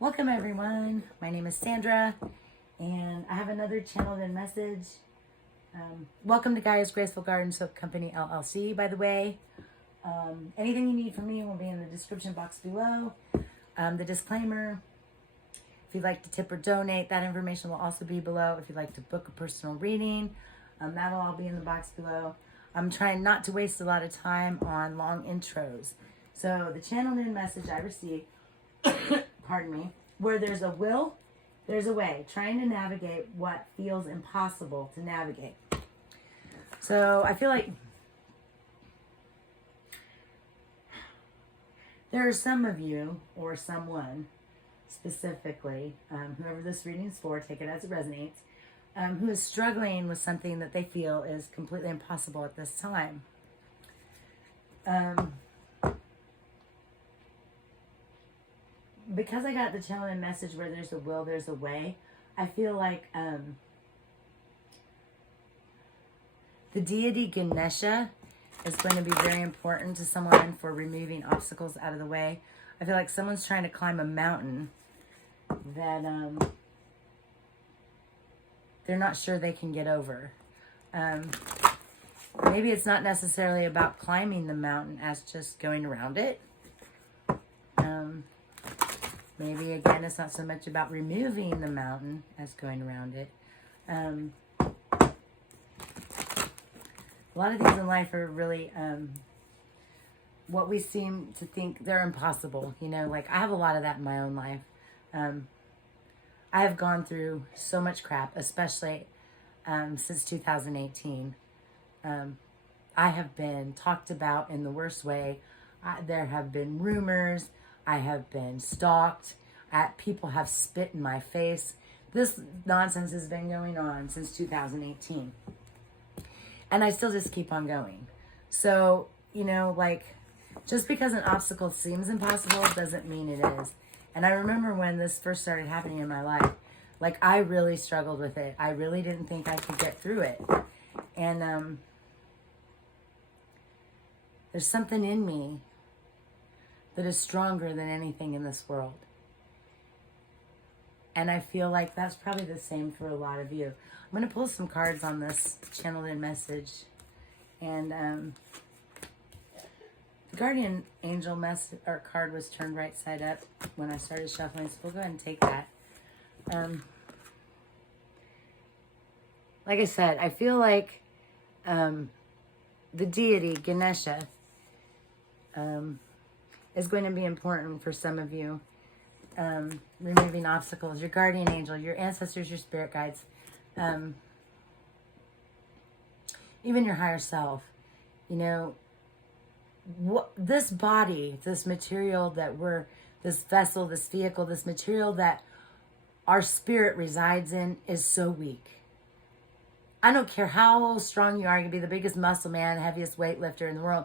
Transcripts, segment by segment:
Welcome everyone. My name is Sandra and I have another channeled in message. Welcome to Gaia's Graceful Garden Soap Company LLC, by the way. Anything you need from me will be in the description box below. The disclaimer, if you'd like to tip or donate, that information will also be below. If you'd like to book a personal reading, that'll all be in the box below. I'm trying not to waste a lot of time on long intros. So the channeled in message I received, pardon me, where there's a will, there's a way. Trying to navigate what feels impossible to navigate. So I feel like there are some of you, or someone specifically, whoever this reading's for, take it as it resonates, who is struggling with something that they feel is completely impossible at this time. Because I got the channel message where there's a will, there's a way, I feel like the deity Ganesha is going to be very important to someone for removing obstacles out of the way. I feel like someone's trying to climb a mountain that they're not sure they can get over. Maybe it's not necessarily about climbing the mountain as just going around it. Maybe, again, it's not so much about removing the mountain as going around it. A lot of things in life are really what we seem to think they're impossible. You know, like I have a lot of that in my own life. I have gone through so much crap, especially since 2018. I have been talked about in the worst way. There have been rumors. I have been stalked. People have spit in my face. This nonsense has been going on since 2018. And I still just keep on going. So, you know, like, just because an obstacle seems impossible doesn't mean it is. And I remember when this first started happening in my life, like, I really struggled with it. I really didn't think I could get through it. And there's something in me that is stronger than anything in this world. And I feel like that's probably the same for a lot of you. I'm going to pull some cards on this channeled in message. And the guardian angel card was turned right side up when I started shuffling. So we'll go ahead and take that. Like I said, I feel like the deity, Ganesha, is going to be important for some of you. Removing obstacles, your guardian angel, your ancestors, your spirit guides, even your higher self. You know, this body, this material that this vessel, this vehicle, this material that our spirit resides in is so weak. I don't care how strong you are, you can be the biggest muscle man, heaviest weightlifter in the world.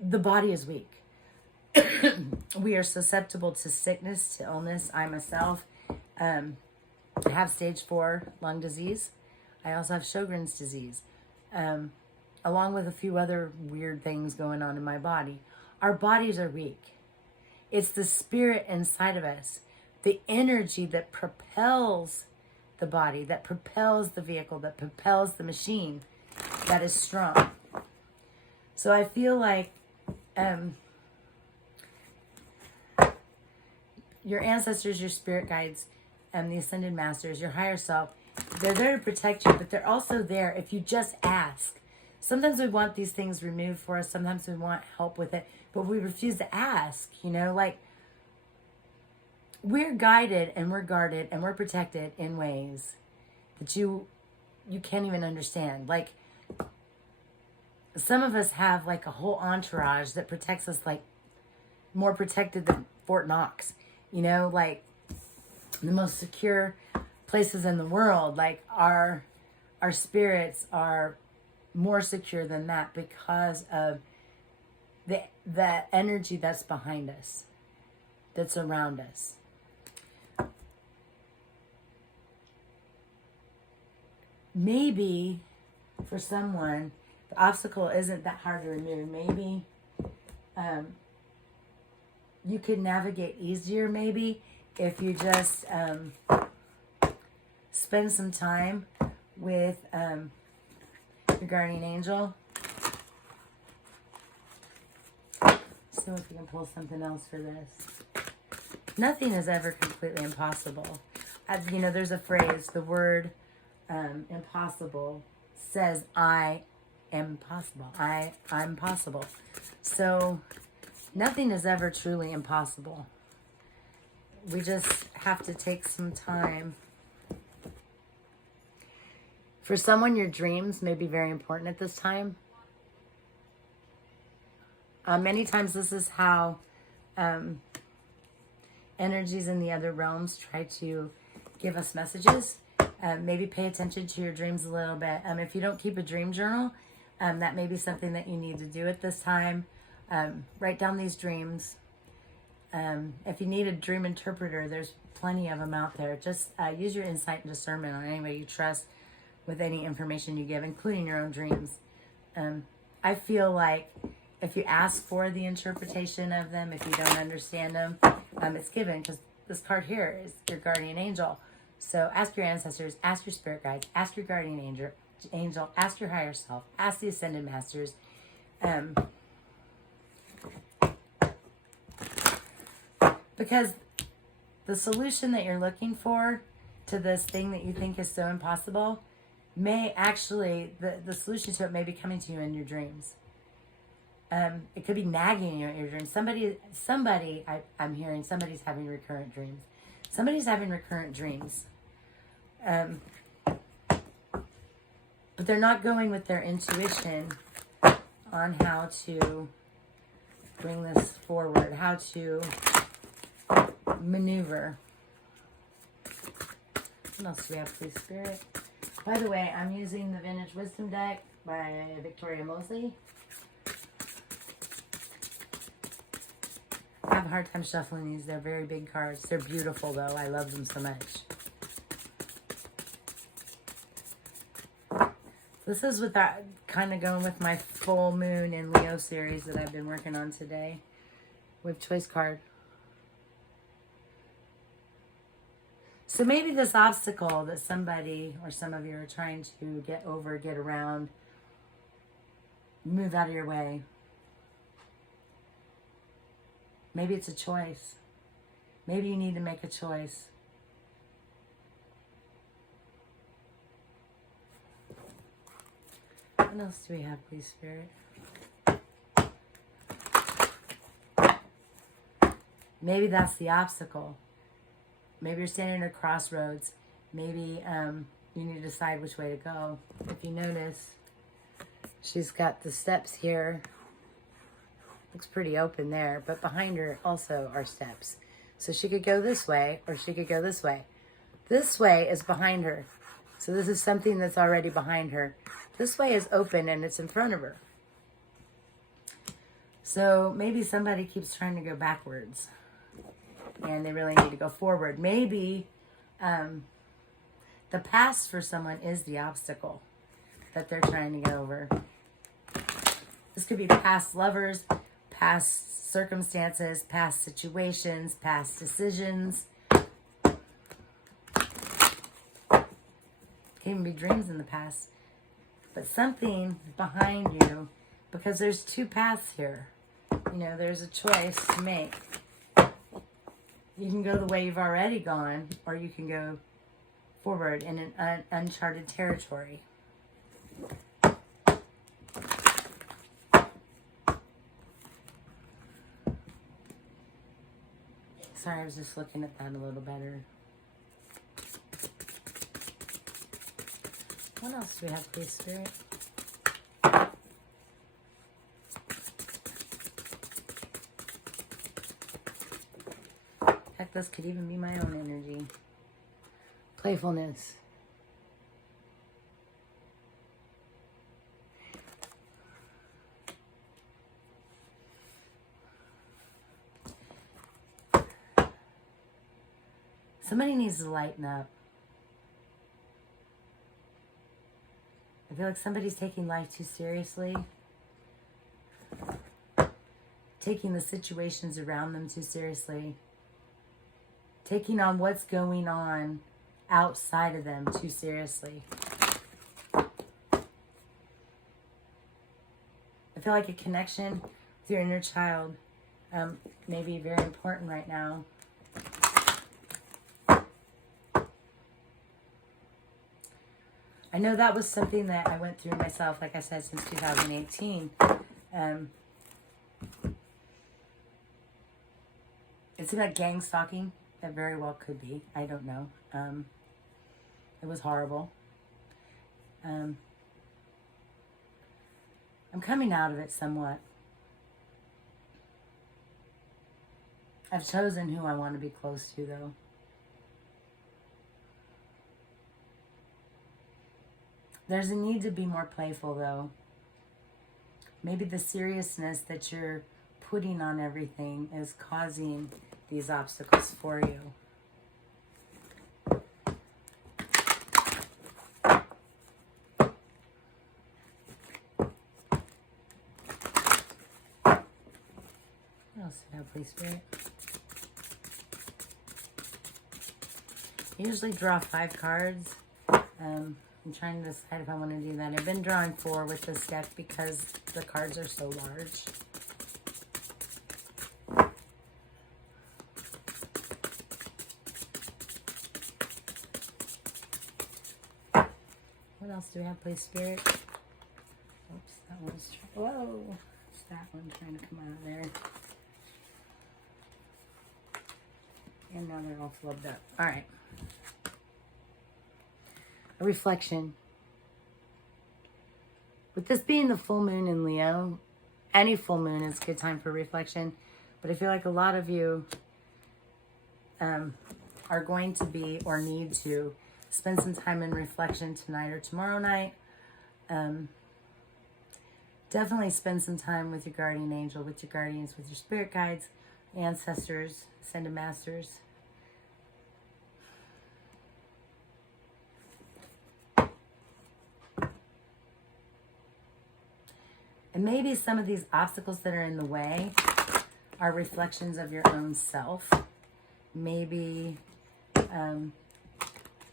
The body is weak. We are susceptible to sickness, to illness. I myself have stage 4 lung disease. I also have Sjogren's disease, along with a few other weird things going on in my body. Our bodies are weak. It's the spirit inside of us, the energy that propels the body, that propels the vehicle, that propels the machine, that is strong. So I feel like your ancestors, your spirit guides, the ascended masters, your higher self, they're there to protect you, but they're also there if you just ask. Sometimes we want these things removed for us. Sometimes we want help with it, but we refuse to ask, you know, like we're guided and we're guarded and we're protected in ways that you can't even understand. Like some of us have like a whole entourage that protects us, like more protected than Fort Knox. You know, like the most secure places in the world, like our spirits are more secure than that because of the energy that's behind us, that's around us. Maybe for someone, the obstacle isn't that hard to remove. Maybe you could navigate easier maybe if you just spend some time with your guardian angel. So if you can pull something else for this. Nothing is ever completely impossible. You know, there's a phrase, the word impossible says I am possible. I'm possible. So nothing is ever truly impossible. We just have to take some time. For someone, your dreams may be very important at this time. Many times this is how energies in the other realms try to give us messages. Maybe pay attention to your dreams a little bit. If you don't keep a dream journal, that may be something that you need to do at this time. Write down these dreams. If you need a dream interpreter, there's plenty of them out there. Just use your insight and discernment on anybody you trust with any information you give, including your own dreams. I feel like if you ask for the interpretation of them, if you don't understand them, it's given, because this card here is your guardian angel. So ask your ancestors, ask your spirit guides, ask your guardian angel, ask your higher self, ask the ascended masters. Because the solution that you're looking for to this thing that you think is so impossible may actually, the solution to it may be coming to you in your dreams. It could be nagging you in your dreams. I'm hearing somebody's having recurrent dreams. Somebody's having recurrent dreams. But they're not going with their intuition on how to bring this forward, how to maneuver. What else do we have, please, Spirit? By the way, I'm using the Vintage Wisdom deck by Victoria Mosley. I have a hard time shuffling these. They're very big cards. They're beautiful, though. I love them so much. This is with that kind of going with my full moon in Leo series that I've been working on today. With choice card. So maybe this obstacle that somebody or some of you are trying to get over, get around, move out of your way. Maybe it's a choice. Maybe you need to make a choice. What else do we have, please, Spirit? Maybe that's the obstacle. Maybe you're standing at a crossroads. Maybe you need to decide which way to go. If you notice, she's got the steps here. Looks pretty open there, but behind her also are steps. So she could go this way, or she could go this way. This way is behind her. So this is something that's already behind her. This way is open and it's in front of her. So maybe somebody keeps trying to go backwards and they really need to go forward. Maybe the past for someone is the obstacle that they're trying to get over. This could be past lovers, past circumstances, past situations, past decisions. Can even be dreams in the past. But something behind you, because there's two paths here. You know, there's a choice to make. You can go the way you've already gone, or you can go forward in an uncharted territory. Sorry, I was just looking at that a little better. What else do we have, please, Spirit? Heck, this could even be my own energy. Playfulness. Somebody needs to lighten up. I feel like somebody's taking life too seriously. Taking the situations around them too seriously. taking on what's going on outside of them too seriously. I feel like a connection with your inner child may be very important right now. I know that was something that I went through myself, like I said, since 2018. It's about gang stalking. That very well could be. I don't know. It was horrible. I'm coming out of it somewhat. I've chosen who I want to be close to, though. There's a need to be more playful, though. Maybe the seriousness that you're putting on everything is causing these obstacles for you. What else did I have, please, Spirit? I usually draw 5 cards. I'm trying to decide if I want to do that. I've been drawing 4 with this deck because the cards are so large. What else do we have, please, Spirit? Oops, that one's... Whoa! It's that one trying to come out of there. And now they're all flubbed up. All right. A reflection. With this being the full moon in Leo, any full moon is a good time for reflection. But I feel like a lot of you are going to be or need to spend some time in reflection tonight or tomorrow night. Definitely spend some time with your guardian angel, with your guardians, with your spirit guides, ancestors, ascended masters. And maybe some of these obstacles that are in the way are reflections of your own self. Maybe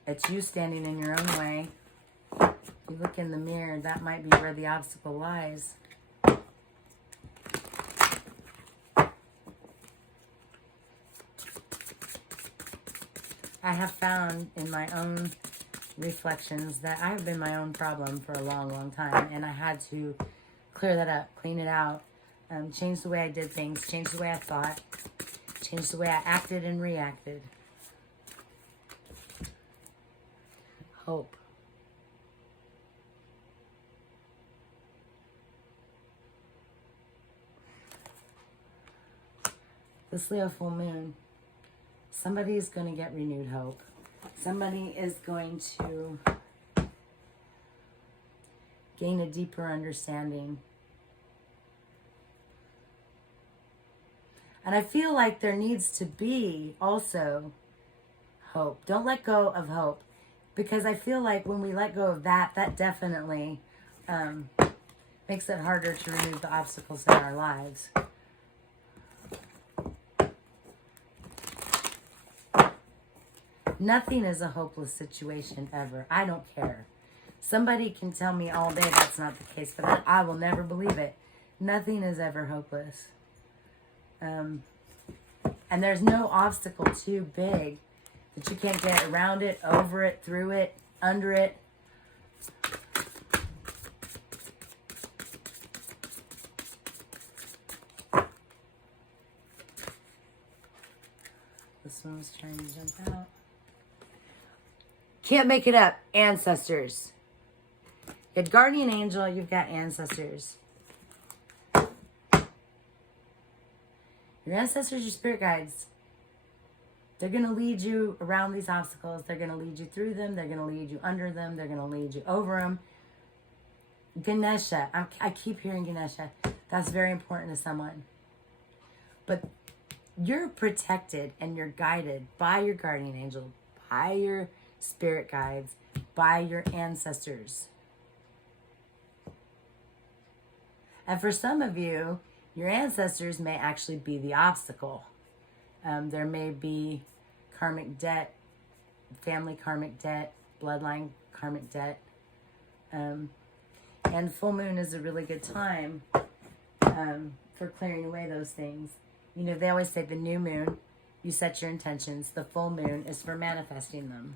it's you standing in your own way. If you look in the mirror, that might be where the obstacle lies. I have found in my own reflections that I have been my own problem for a long, long time. And I had to clear that up, clean it out, change the way I did things, change the way I thought, change the way I acted and reacted. Hope. This Leo full moon, somebody is going to get renewed hope. Somebody is going to gain a deeper understanding. And I feel like there needs to be also hope. Don't let go of hope. Because I feel like when we let go of that, that definitely makes it harder to remove the obstacles in our lives. Nothing is a hopeless situation ever. I don't care. Somebody can tell me all day that's not the case, but I will never believe it. Nothing is ever hopeless. And there's no obstacle too big that you can't get around it, over it, through it, under it. This one was trying to jump out. Can't make it up. Ancestors. You had guardian angel, you've got ancestors. Your ancestors, your spirit guides. They're going to lead you around these obstacles. They're going to lead you through them. They're going to lead you under them. They're going to lead you over them. Ganesha. I keep hearing Ganesha. That's very important to someone. But you're protected and you're guided by your guardian angel, by your spirit guides, by your ancestors. And for some of you, your ancestors may actually be the obstacle. There may be karmic debt, family karmic debt, bloodline karmic debt. And full moon is a really good time for clearing away those things. You know, they always say the new moon, you set your intentions. The full moon is for manifesting them.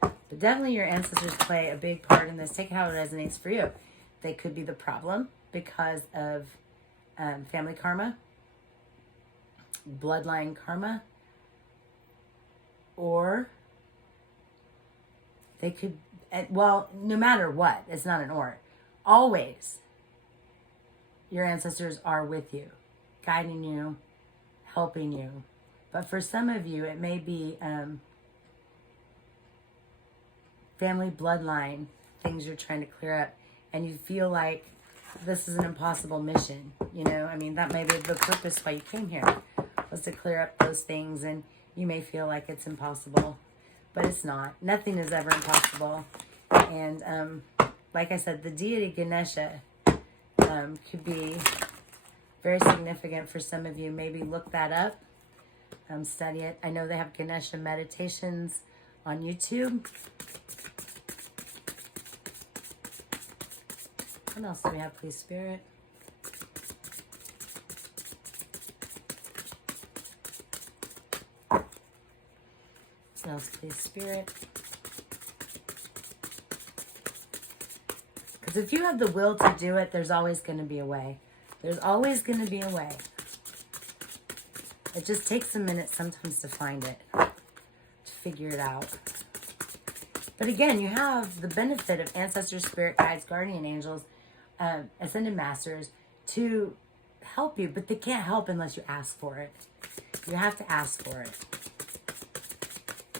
But definitely your ancestors play a big part in this. Take it how it resonates for you. They could be the problem because of family karma, bloodline karma, or they could, well, no matter what, it's not an or. Always, your ancestors are with you, guiding you, helping you. But for some of you, it may be family bloodline things you're trying to clear up, and you feel like this is an impossible mission. You know, I mean, that may be the purpose why you came here, was to clear up those things, and you may feel like it's impossible, but it's not. Nothing is ever impossible. And like I said, the deity Ganesha could be very significant for some of you. Maybe look that up, study it. I know they have Ganesha meditations on YouTube. What else do we have, please, Spirit? What else, please, Spirit? Because if you have the will to do it, there's always going to be a way. There's always going to be a way. It just takes a minute sometimes to find it, to figure it out. But again, you have the benefit of ancestors, spirit guides, guardian angels, ascended masters to help you, but they can't help unless you ask for it. You have to ask for it.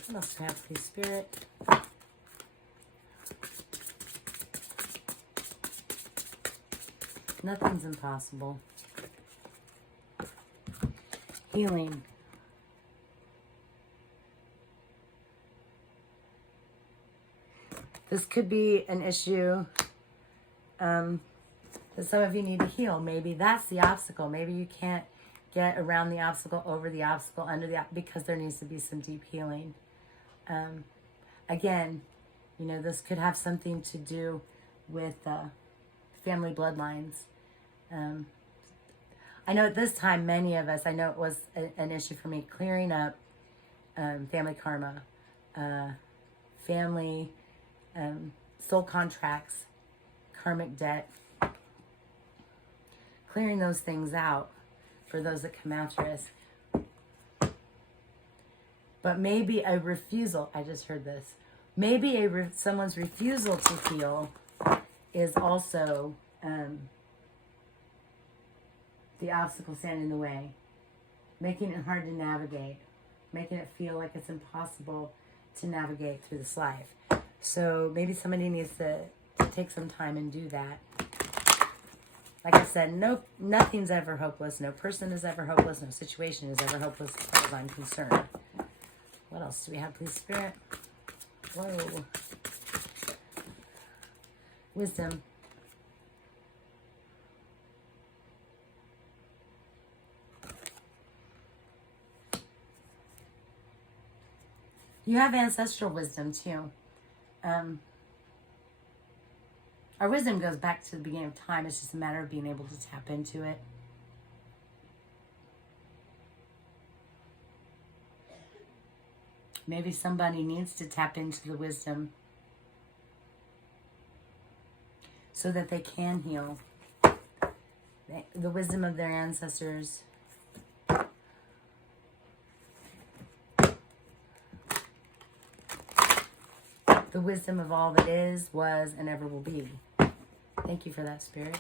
What else do we have, please, Spirit? Nothing's impossible. Healing. This could be an issue that some of you need to heal. Maybe that's the obstacle. Maybe you can't get around the obstacle, over the obstacle, under the because there needs to be some deep healing. Again, you know, this could have something to do with family bloodlines. I know at this time, many of us, I know it was an issue for me, clearing up family karma, family soul contracts, karmic debt, clearing those things out for those that come after us. But maybe a refusal, I just heard this, maybe someone's refusal to heal is also the obstacle standing in the way, making it hard to navigate, making it feel like it's impossible to navigate through this life. So maybe somebody needs to take some time and do that. Like I said, nothing's ever hopeless. No person is ever hopeless. No situation is ever hopeless as far as I'm concerned. What else do we have, please, Spirit? Whoa. Wisdom. You have ancestral wisdom, too. Our wisdom goes back to the beginning of time. It's just a matter of being able to tap into it. Maybe somebody needs to tap into the wisdom so that they can heal. The wisdom of their ancestors. The wisdom of all that is, was, and ever will be. Thank you for that, Spirit.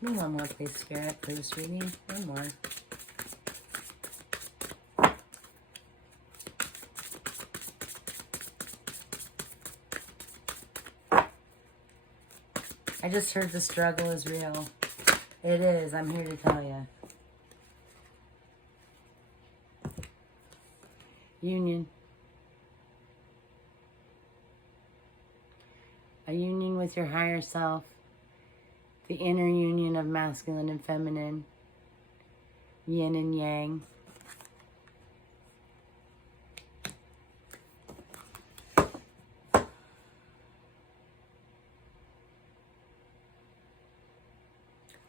Give me one more, please, Spirit, for this reading. One more. I just heard the struggle is real. It is. I'm here to tell you. Union. A union with your higher self. The inner union of masculine and feminine. Yin and yang.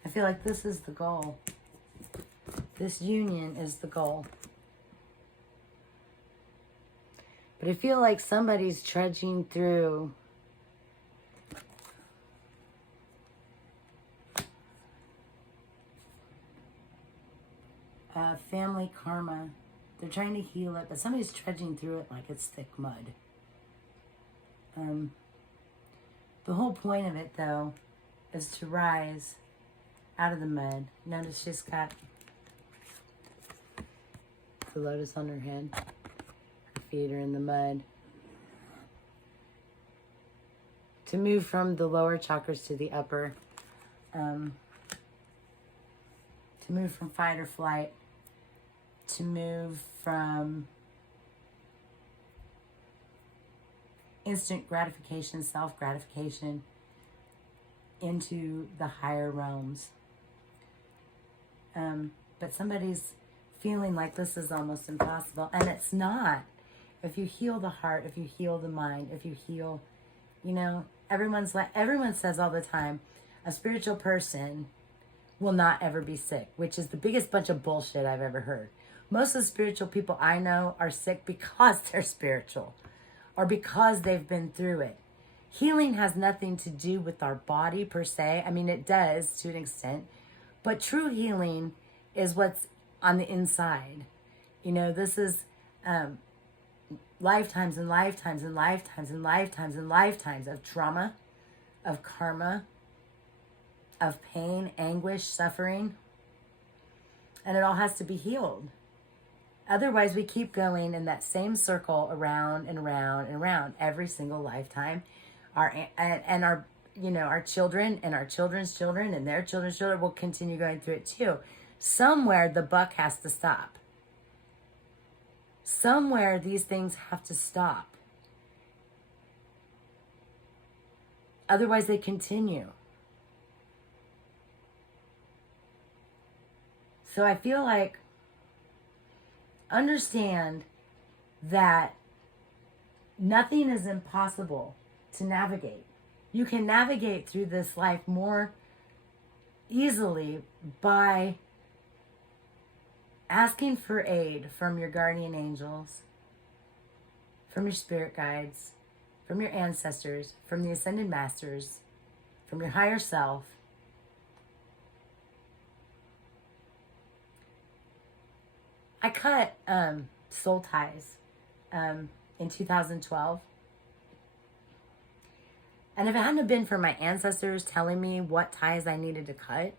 I feel like this is the goal. This union is the goal. But I feel like somebody's trudging through family karma. They're trying to heal it, but somebody's trudging through it like it's thick mud. The whole point of it, though, is to rise out of the mud. Notice she's got the lotus on her head. Her feet are in the mud. To move from the lower chakras to the upper. To move from fight or flight. To move from instant gratification, self-gratification, into the higher realms. But somebody's feeling like this is almost impossible. And it's not. If you heal the heart, if you heal the mind, if you heal, you know, everyone says all the time, a spiritual person will not ever be sick, which is the biggest bunch of bullshit I've ever heard. Most of the spiritual people I know are sick because they're spiritual or because they've been through it. Healing has nothing to do with our body per se. I mean, it does to an extent, but true healing is what's on the inside. You know, this is lifetimes and lifetimes and lifetimes and lifetimes and lifetimes of trauma, of karma, of pain, anguish, suffering, and it all has to be healed. Otherwise, we keep going in that same circle around and around and around every single lifetime. Our children and our children's children and their children's children will continue going through it too. Somewhere the buck has to stop. Somewhere these things have to stop. Otherwise, they continue. So I feel like, understand that nothing is impossible to navigate. You can navigate through this life more easily by asking for aid from your guardian angels, from your spirit guides, from your ancestors, from the ascended masters, from your higher self. I cut soul ties in 2012. And if it hadn't been for my ancestors telling me what ties I needed to cut,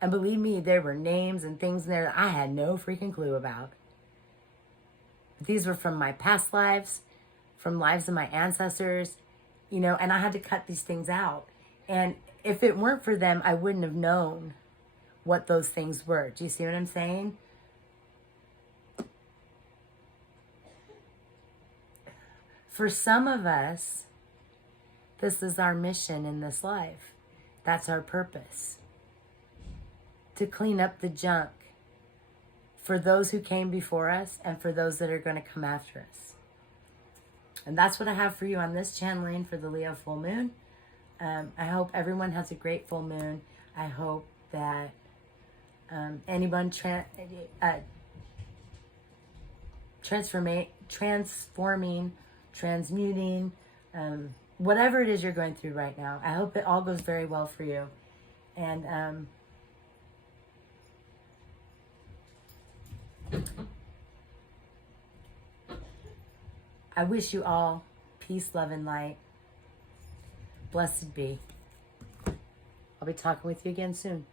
and believe me, there were names and things in there that I had no freaking clue about. But these were from my past lives, from lives of my ancestors, you know, and I had to cut these things out. And if it weren't for them, I wouldn't have known what those things were. Do you see what I'm saying? For some of us, this is our mission in this life. That's our purpose. To clean up the junk for those who came before us and for those that are going to come after us. And that's what I have for you on this channeling for the Leo full moon. I hope everyone has a great full moon. I hope that anyone transforming, transmuting, whatever it is you're going through right now. I hope it all goes very well for you. And I wish you all peace, love, and light. Blessed be. I'll be talking with you again soon.